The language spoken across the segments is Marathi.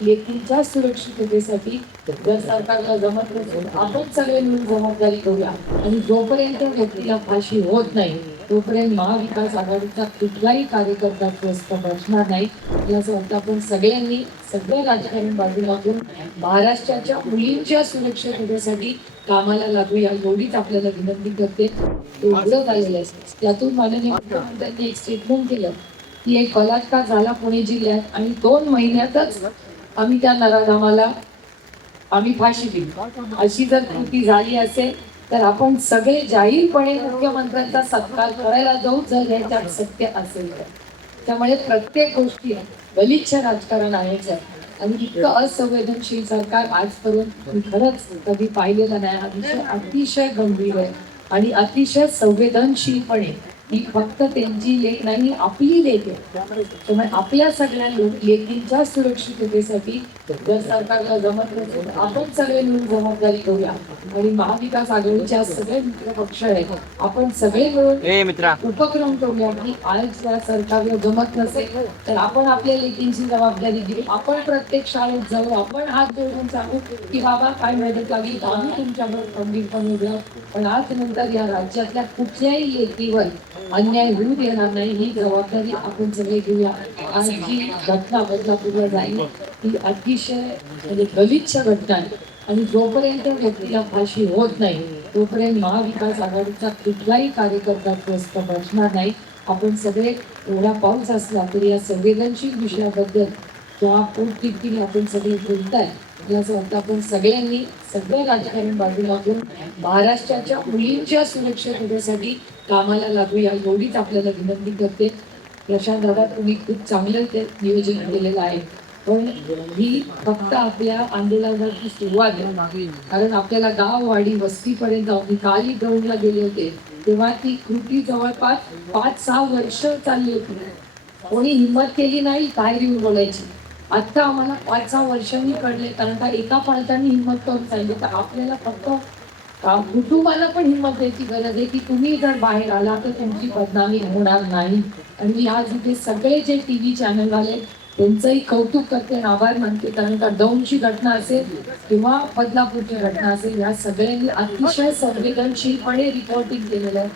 लेकींच्या सुरक्षिततेसाठी जर सरकारला जमत नसेल आपण सगळे मिळून जबाबदारी करूया आणि जोपर्यंत व्यक्तीला फाशी होत नाही तोपर्यंत महाविकास आघाडीचा कुठलाही कार्यकर्ता स्वस्थ बसणार नाही. याचं आपण सगळ्यांनी सगळं राजकारण बाजूला घेऊन महाराष्ट्राच्या मुलींच्या सुरक्षिततेसाठी कामाला लागूया एवढीच आपल्याला विनंती करते. एवढं झालेलं आहे. त्यातून माननीय मुख्यमंत्र्यांनी एक स्टेटमेंट केलं की एक बलात्कार झाला पुणे जिल्ह्यात आणि दोन महिन्यातच आम्ही त्या नराधामाला आम्ही फाशी दिली. अशी जर कृती झाली असेल तर आपण सगळे जाहीरपणे मुख्यमंत्र्यांचा सत्कार करायला जाऊ जर याच्यात सत्य असेल तर. त्यामुळे प्रत्येक गोष्टी गलिच्छ राजकारण आहेच आहे आणि इतकं असंवेदनशील सरकार आजपर्यंत मी खरंच कधी पाहिलेलं नाही. हा विषय अतिशय गंभीर आहे. आणि अतिशय संवेदनशीलपणे ही फक्त त्यांची लेख नाही आपली लेख आहे. त्यामुळे आपल्या सगळ्या लोक लेकींच्या सुरक्षिततेसाठी जर सरकारला जमत नसेल आपण सगळे मिळून जबाबदारी घेऊया. आणि महाविकास आघाडीच्या सगळे मित्र पक्ष आहेत आपण सगळे मिळून ए मित्रा. उपक्रम करूया. की आज या सरकारला जमत नसेल तर आपण आपल्या लेकींची जबाबदारी घेऊ. आपण प्रत्येक शाळेत जाऊ आपण हात जोडून सांगू की बाबा काय मदत लागेल? आम्ही तुमच्यावर खंबीरपणे. पण आज नंतर या राज्यातल्या कुठल्याही लेकीवर अन्याय होऊ देणार नाही. ही जबाबदारी आपण सगळे घेऊया. आज जी घटना बदलापूरला जाईल ही अतिशय म्हणजे गलिच्छ घटना आहे आणि जोपर्यंत व्यक्तीला फाशी होत नाही तोपर्यंत महाविकास आघाडीचा कुठलाही कार्यकर्ता ग्रस्त बसणार नाही. आपण सगळे एवढा पाऊस असला तरी या संवेदनशील विषयाबद्दल किंवा पोटतिडकीने आपण सगळे बोलताय असं म्हणता आपण सगळ्यांनी सगळं राजकारण बाजूला घेऊन महाराष्ट्राच्या मुलींच्या सुरक्षिततेसाठी कामाला लागूया एवढीच आपल्याला विनंती करते. प्रशांत दादा तुम्ही खूप चांगलं ते नियोजन केलेलं आहे. पण ही फक्त आपल्या आंदोलनाची सुरुवात आहे. कारण आपल्याला गाव वाडी वस्तीपर्यंत आम्ही काली ग्राउंडला गेले होते तेव्हा ती कृती जवळपास पाच सहा वर्ष चालली होती. कोणी हिंमत केली नाही काय रिव्ह बोलायची? आत्ता आम्हाला पाच सहा वर्षांनी कळले कारण का एका पालकांनी हिंमत करून सांगितलं तर आपल्याला फक्त कुटुंबाला पण हिंमत द्यायची गरज आहे की तुम्ही जर बाहेर आला तर तुमची बदनामी होणार नाही. आणि मी आज इथे सगळे जे टी व्ही चॅनल आले त्यांचंही कौतुक करते आणि आभार मानते कारण का दौंडची घटना असेल किंवा बदलापूरची घटना असेल या सगळ्यांनी अतिशय संवेदनशीलपणे रिपोर्टिंग केलेलं आहे.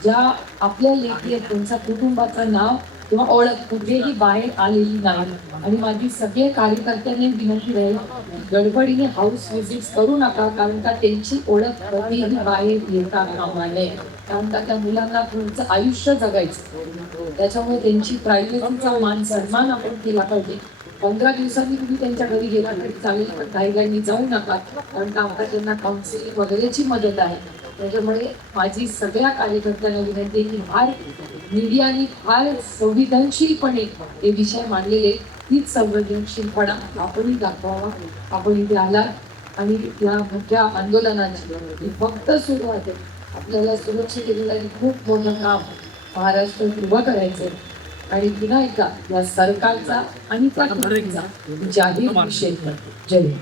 ज्या आपल्या लेखी आहेत त्यांचा कुटुंबाचं नाव किंवा ओळख कुठेही बाहेर आलेली नाही. आणि माझी सगळे कार्यकर्त्यांनी विनंती राहील गडबडीने हाऊस व्हिजिट करू नका कारण का त्यांची ओळख कधीही बाहेर येता कामा नये. कारण का त्या मुलांना पुढचं आयुष्य जगायचं. त्याच्यामुळे त्यांची प्रायव्हसीचा मान सन्मान आपण केला पाहिजे. पंधरा दिवसांनी तुम्ही त्यांच्या घरी गेला तरी चालेल पण काही जाऊ नका. कारण का आता त्यांना काउन्सिलिंग वगैरेची मदत आहे. त्याच्यामुळे माझी सगळ्या कार्यकर्त्यांना विनंती आहे की फार मीडियाने फार संवेदनशीलपणे हे विषय मांडलेले तीच संवेदनशीलपणा आपणही दाखवावा. आपण इथे आलात आणि या मोठ्या आंदोलनाची फक्त सुरुवात आहे. आपल्याला सुरक्षिततेला खूप मोठं काम महाराष्ट्रात उभं करायचंय. आणि पुन्हा एकदा या सरकारचा आणि जाहीर निषेध. जय